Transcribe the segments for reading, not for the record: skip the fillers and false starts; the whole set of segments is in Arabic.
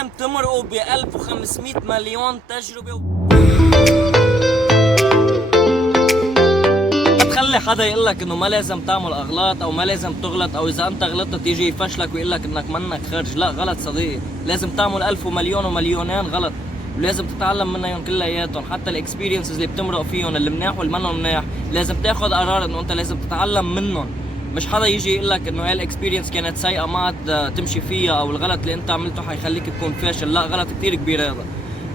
لازم تمرقوا ب 1500 مليون تجربة تخلي حدا يقول لك انه ما لازم تعمل اغلاط او ما لازم تغلط، او اذا انت غلطت يجي يفشلك ويقول لك انك منك خرج. لا، غلط صديقي، لازم تعمل 1000 ومليون ومليونين غلط ولازم تتعلم منهم كلياتهم. حتى الاكسبيرينسز اللي بتمرق فيهم المناح والمنهم مناح لازم تاخذ قرار انه انت لازم تتعلم منهم. مش حدا يجي يقول لك انه هاي الاكسبيرينس كانت سيئه ما عاد تمشي فيها، او الغلط اللي انت عملته حيخليك تكون فاشل. لا، غلط كثير كبير هذا.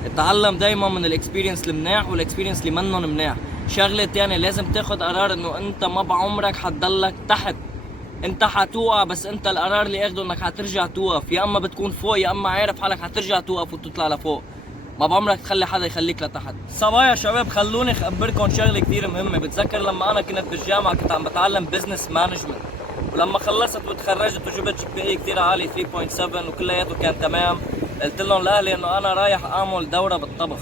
اتعلم دايما من الاكسبيرينس المناح والاكسبيرينس اللي منهم مناح. شغله تانية، لازم تاخذ قرار انه انت ما بعمرك حتضلك تحت، انت حتوقع، بس انت القرار اللي اخده انك حترجع توقف. يا اما بتكون فوق يا اما عارف حالك حترجع توقف وتطلع لفوق، ما بعمرك تخلي حدا يخليك لتحت. صبايا شباب، خلوني اخبركم شغله كثير مهمه. بتذكر لما انا كنت بالجامعه كنت عم بتعلم بزنس مانجمنت، ولما خلصت وتخرجت وجبت جي بي اي كثير عالي 3.7 وكلياته كان تمام، قلت لهم لاهلي انه انا رايح اعمل دوره بالطبخ.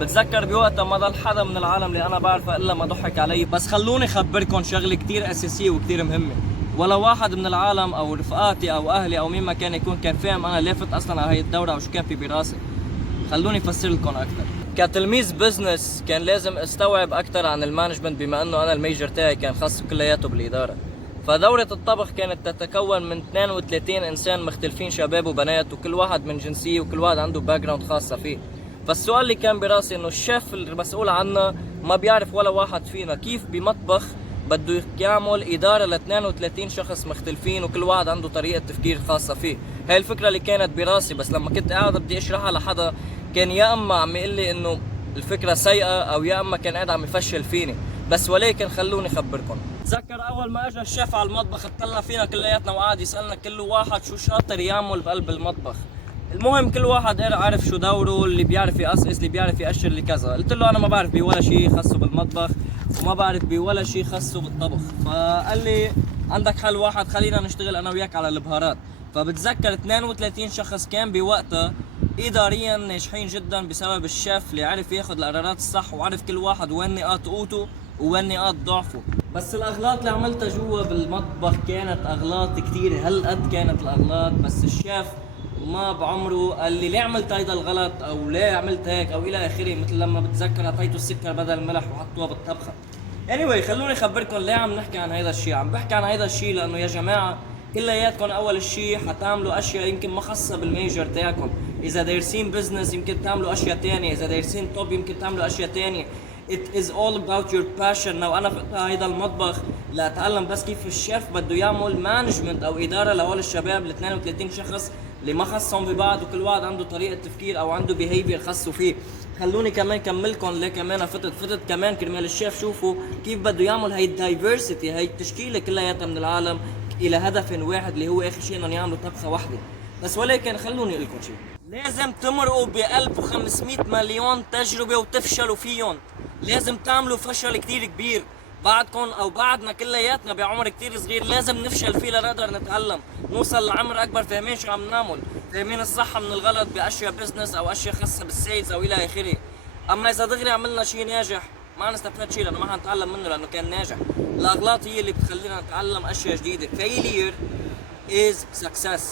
بتذكر بوقتها ما ضل حدا من العالم اللي انا بعرفه الا ما ضحك علي. بس خلوني اخبركم شغله كثير اساسيه وكثير مهمه. ولا واحد من العالم او رفقاتي او اهلي او مين ما كان يكون كان فاهم انا لافت اصلا على هي الدوره او شو كان في براسي. خلوني افسر لكم اكثر. كتلميذ بزنس كان لازم استوعب اكثر عن المانجمنت، بما انه انا الميجر تاعي كان خاص كلياته بالاداره. فدورة الطبخ كانت تتكون من 32 انسان مختلفين، شباب وبنات، وكل واحد من جنسيه وكل واحد عنده باك جراوند خاصه فيه. فالسؤال اللي كان براسي انه الشيف المسؤول عنا ما بيعرف ولا واحد فينا كيف بمطبخ بده يعمل اداره ل 32 شخص مختلفين وكل واحد عنده طريقه تفكير خاصه فيه. هاي الفكره اللي كانت براسي، بس لما كنت قاعد بدي اشرحها لحدا كان يا اما عم يقول لي انه الفكره سيئه او يا اما كان قاعد عم يفشل فيني. بس ولكن خلوني اخبركم. تذكر اول ما اجى الشيف على المطبخ اطلع فينا كلياتنا وقعد يسالنا كل واحد شو شاطر يعمل بقلب المطبخ. المهم كل واحد عارف شو دوره، اللي بيعرف يقصقص، اللي بيعرف يقشر، اللي كذا. قلت له انا ما بعرف بولا شيء خاصه بالمطبخ وما بعرف بولا شيء خاصه بالطبخ. فقال لي عندك حل واحد، خلينا نشتغل انا وياك على البهارات. فبتذكر 32 شخص كان بوقتها اداريا ناجحين جدا بسبب الشيف اللي عرف ياخذ القرارات الصح وعرف كل واحد وين نقاط قوته وين نقاط ضعفه. بس الاغلاط اللي عملتها جوا بالمطبخ كانت اغلاط كثير، هالقد كانت الاغلاط. بس الشيف ما بعمره قال لي ليه عملت هيدا الغلط او ليه عملت هيك او الى اخره. مثل لما بتذكر اعطيته السكر بدل الملح وحطوها بالطبخه. anyway خلوني اخبركم ليه عم نحكي عن هيدا الشيء. عم بحكي عن هيدا الشيء لانه يا جماعه كلياتكم اول شيء حتعملوا اشياء يمكن ما خاصه بالميجر تاعكم. اذا دايرسين بزنس يمكن تعملوا اشياء ثانيه، اذا دايرسين طب يمكن تعملوا اشياء ثانيه. It is all about your passion. لو انا فتح هيدا المطبخ لاتعلم بس كيف الشيف بده يعمل مانجمنت او اداره لهول الشباب ال 32 شخص اللي ما خصهم ببعض وكل واحد عنده طريقه تفكير او عنده بيهيفير خاصه فيه. خلوني كمان كملكم ليه كمان فتت كمان كرمال الشيف شوفوا كيف بده يعمل هي الدايفرسيتي، هي التشكيله كلياتها من العالم الى هدف واحد اللي هو اخر شيء انهم يعملوا طبخه واحده. بس ولكن خلوني اقول لكم شيء، لازم تمرقوا ب 1500 مليون تجربه وتفشلوا فيهم. لازم تعملوا فشل كثير كبير. بعدكم او بعدنا كلياتنا بعمر كثير صغير لازم نفشل فيه لنقدر نتعلم، نوصل لعمر اكبر فاهمين شو عم نعمل، فاهمين الصح من الغلط باشياء بزنس او اشياء خاصه بالسيلز او الى اخره. اما اذا دغري عملنا شيء ناجح ما نستفاد شيء لانه ما حنتعلم منه لانه كان ناجح. الاغلاط هي اللي بتخلينا نتعلم اشياء جديده. failure is success.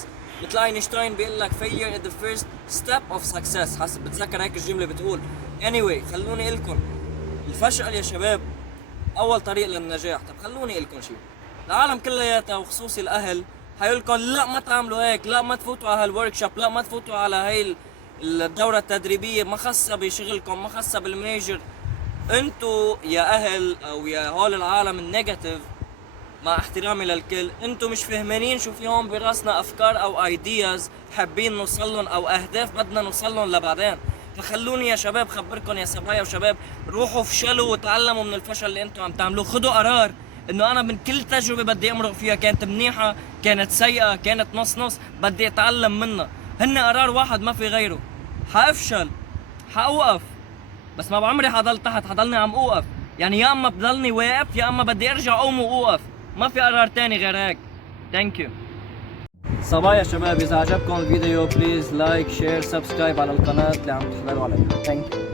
مثل اينشتاين بيقول لك failure is the first step of success. حسب بتذكر هيك الجمله بتقول. anyway خلوني اقول لكم الفشل يا شباب اول طريق للنجاح. طب خلوني اقول لكم شيء، العالم كلياتها وخصوصي الاهل حيقول لكم لا ما تعملوا هيك، لا ما تفوتوا على هالورك شوب، لا ما تفوتوا على هي الدوره التدريبيه، ما خاصه بشغلكم، ما خاصه بالميجر. انتو يا اهل او يا هول العالم النيجاتيف مع احترامي للكل، انتو مش فهمانين شو في هون براسنا افكار او ايدياز حابين نوصلن او اهداف بدنا نوصلن لبعدين. فخلوني يا شباب خبركم يا صبايا وشباب، روحوا فشلوا وتعلموا من الفشل اللي انتم عم تعملوه. خدوا قرار انه انا من كل تجربه بدي امرق فيها، كانت منيحه كانت سيئه كانت نص نص، بدي اتعلم منها. هن قرار واحد ما في غيره. حافشل، حاوقف، بس ما بعمري حضل تحت، حضلني عم اوقف. يعني يا اما بضلني واقف يا اما بدي ارجع اقوم واوقف، ما في قرار تاني غير هيك. ثانك يو. صبايا شباب، اذا عجبكم الفيديو بليز لايك شير سبسكرايب على القناه اللي عم تحضروا عليها. ثانك يو.